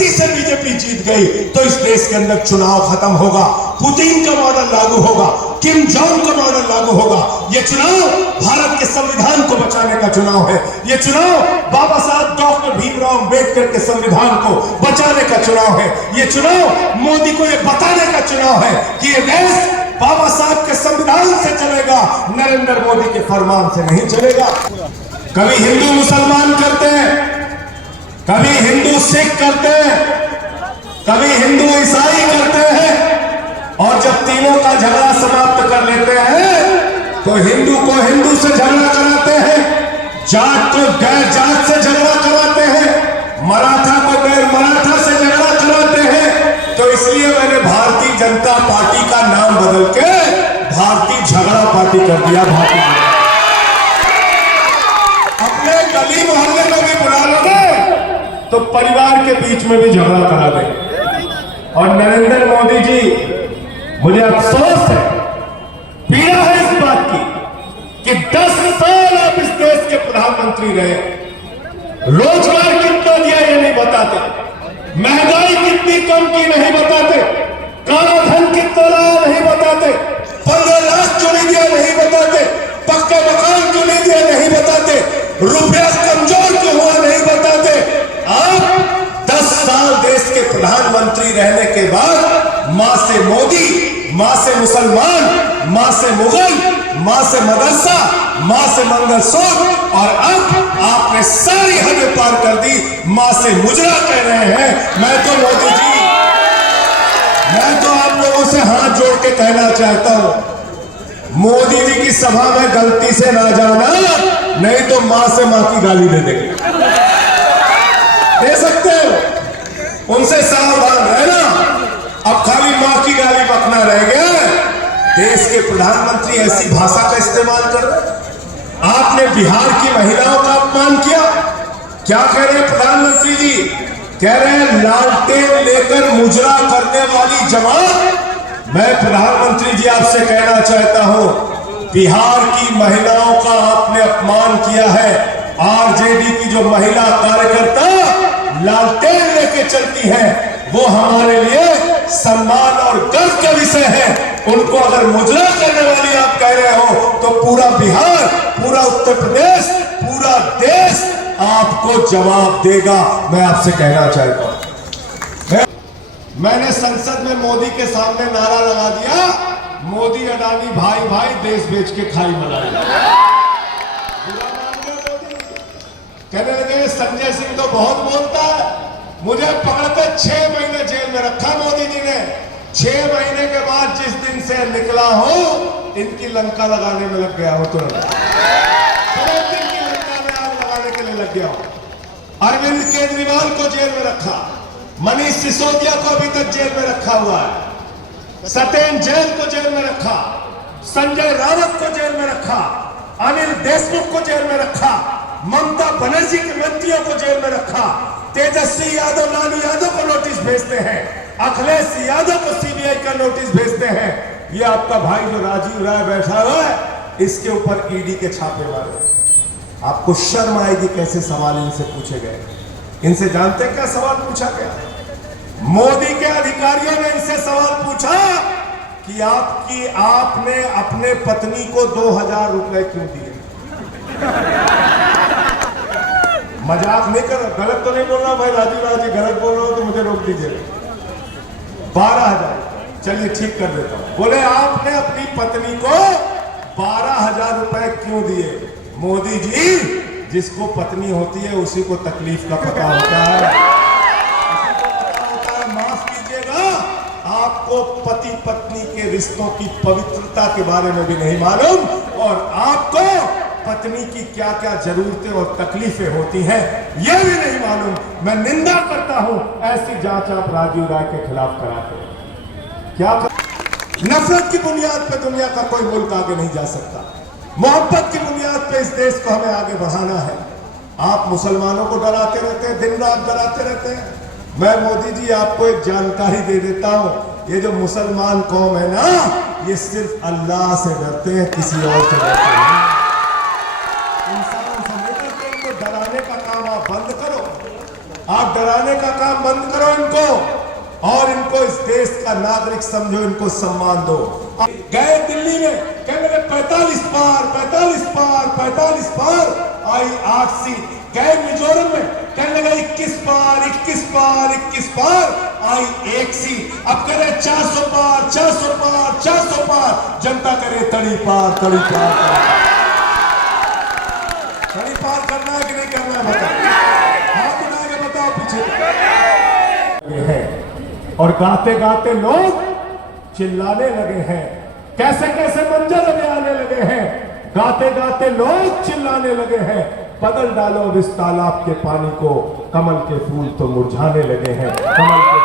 गलती से बीजेपी जीत गई तो इस देश के अंदर चुनाव खत्म होगा, पुतिन का मॉडल लागू होगा, किम जोंग का मॉडल लागू होगा। ये चुनाव भारत के संविधान को बचाने का चुनाव है। ये चुनाव बाबा साहब डॉक्टर भीमराव अम्बेडकर के संविधान को बचाने का चुनाव है। ये चुनाव मोदी को ये बताने का चुनाव है कि ये देश बाबा साहब के संविधान से चलेगा, नरेंद्र मोदी के फरमान से नहीं चलेगा। कभी हिंदू मुसलमान करते हैं, कभी हिंदू सिख करते हैं, कभी हिंदू ईसाई करते हैं, और जब तीनों का झगड़ा समाप्त कर लेते हैं तो हिंदू को हिंदू से झगड़ा कराते हैं, जाट को गैर जाट से झगड़ा कराते हैं, मराठा को गैर मराठा से झगड़ा कराते हैं। तो इसलिए मैंने भारतीय जनता पार्टी का नाम बदल के भारतीय झगड़ा पार्टी कर दिया। भारतीय अपने गली मोहल्ले में भी बुला लोगे तो परिवार के बीच में भी झगड़ा करा दे। और नरेंद्र मोदी जी, मुझे अफसोस है, पीड़ा है इस बात की कि 10 साल आप इस देश के प्रधानमंत्री रहे, रोजगार कितना दिया ये नहीं बताते, महंगाई कितनी कम की नहीं बताते, काला धन कितना लाया नहीं बताते, 15 लाख क्यों नहीं दिया नहीं बताते, पक्का मकान क्यों नहीं दिया नहीं बताते, रुपया कमजोर क्यों हुआ नहीं बताते। आप 10 साल देश के प्रधानमंत्री रहने के बाद मां से मोदी, मां से मुसलमान, मां से मुगल, मां से मदरसा, मां से मंगलसूत्र, और अब आपने सारी हदें पार कर दी, मां से मुजरा कह रहे हैं। मैं तो मोदी जी, मैं तो आप लोगों से हाथ जोड़ के कहना चाहता हूं, मोदी जी की सभा में गलती से ना जाना, नहीं तो मां से मां की गाली दे देंगे, दे सकते हो, उनसे सावधान रहना। अब खाली मां की गाली बकना रह गया। देश के प्रधानमंत्री ऐसी भाषा का इस्तेमाल कर रहे। आपने बिहार की महिलाओं का अपमान किया। क्या कह रहे हैं प्रधानमंत्री जी? कह रहे हैं लालटेन लेकर मुजरा करने वाली जमात। मैं प्रधानमंत्री जी आपसे कहना चाहता हूं, बिहार की महिलाओं का आपने अपमान किया है। आरजेडी की जो महिला कार्यकर्ता लालटेन लेके चलती है, वो हमारे लिए सम्मान और गर्व का विषय है। उनको अगर मुजरा करने वाली आप कह रहे हो तो पूरा बिहार, पूरा उत्तर प्रदेश, पूरा देश आपको जवाब देगा। मैं आपसे कहना चाहता हूं, मैंने संसद में मोदी के सामने नारा लगा दिया, मोदी अडानी भाई भाई, देश बेच के खाई मलाई। कहने लगे संजय सिंह तो बहुत बोलता है, मुझे पकड़ते 6 महीने जेल में रखा मोदी जी ने। 6 महीने के बाद जिस दिन से निकला हो, इनकी लंका लगाने में लग गया हो, तुरंत दिन की लंका में आग लगाने के लिए लग गया हो। अरविंद केजरीवाल को जेल में रखा, मनीष सिसोदिया को अभी तक जेल में रखा हुआ है, सत्येंद्र जैन को जेल में रखा, संजय रावत को जेल में रखा, अनिल देशमुख को जेल में रखा, ममता बनर्जी के मंत्रियों को जेल में रखा, तेजस्वी यादव, लालू यादव को नोटिस भेजते हैं, अखिलेश यादव को सीबीआई का नोटिस भेजते हैं। ये आपका भाई जो राजीव राय बैठा हुआ है, इसके ऊपर ईडी के छापे मारे। आपको शर्म आएगी कैसे सवाल इनसे पूछे गए। इनसे जानते हैं क्या सवाल पूछा गया? मोदी के अधिकारियों ने इनसे सवाल पूछा कि आपने अपने पत्नी को 2000 रुपए क्यों दिए। मजाक नहीं कर, गलत तो नहीं बोल रहा भाई राजीव राव जी, गलत बोल रहा हो तो मुझे रोक दीजिए। 12,000, चलिए ठीक कर देता हूं। बोले आपने अपनी पत्नी को 12,000 रुपए क्यों दिए? मोदी जी, जिसको पत्नी होती है उसी को तकलीफ का पता होता है। माफ कीजिएगा, आपको पति पत्नी के रिश्तों की पवित्रता के बारे में भी नहीं मालूम, और आपको पत्नी की क्या क्या जरूरतें और तकलीफें होती हैं यह भी नहीं मालूम। मैं निंदा करता हूं ऐसी जांच आप राजीव राय के खिलाफ कराते हैं। क्या नफरत की बुनियाद पर दुनिया का कोई मुल्क आगे नहीं जा सकता। मोहब्बत की बुनियाद पे इस देश को हमें आगे बढ़ाना है। आप मुसलमानों को डराते रहते हैं, दिन रात डराते रहते हैं। मैं मोदी जी आपको एक जानकारी दे देता हूं, ये जो मुसलमान कौम है ना, ये सिर्फ अल्लाह से डरते हैं, किसी और से डरते नहीं। इंसान से नहीं डरते, इनको डराने का काम आप बंद करो। आप डराने का काम बंद करो इनको और इनको इस देश का नागरिक समझो, इनको सम्मान दो। गए दिल्ली में कहने लगे 45 पार 45 पार 45 पार, आई 8 सीट। गए मिजोरम में कहने लगे 21 पार 21 पार 21 पार, आई 1 सीट। अब कह रहे 400 पार 400 पार 400 पार, जनता करे तड़ी पार तड़ी पार। तड़ी पार करना है कि नहीं करना है बताओ, हाथ उठा के बताओ पीछे है। और गाते गाते लोग चिल्लाने लगे हैं, कैसे कैसे मंजर अभी आने लगे हैं। गाते गाते लोग चिल्लाने लगे हैं, बदल डालो अब इस तालाब के पानी को, कमल के फूल तो मुरझाने लगे हैं, कमल के